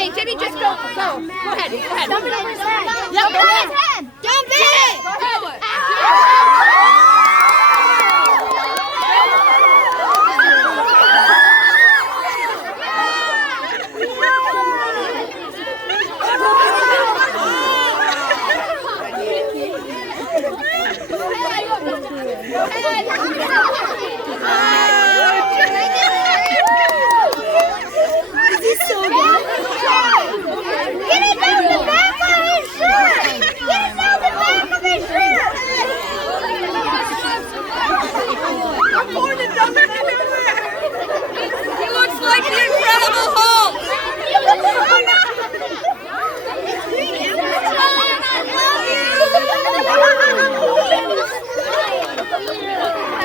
Okay, Jimmy, just go. Go ahead. Go ahead. Dump it on his head. Yep, go ahead. Dump it! Go ahead.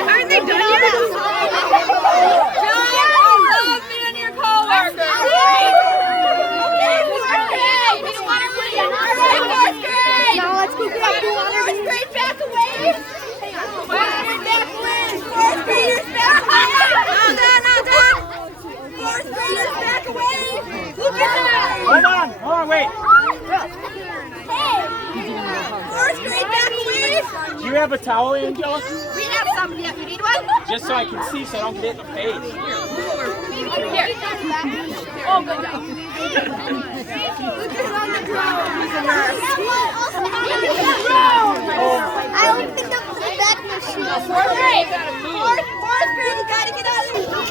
Aren't they done yet? Now let's go get up the water. Hold on, wait. Do you have a towel, Angela? We have some. You need one? Just so I can see so I don't get in the face. Here. Oh, good job. I don't think the back machine. Fourth grade. Fourth grade, you gotta get out of there.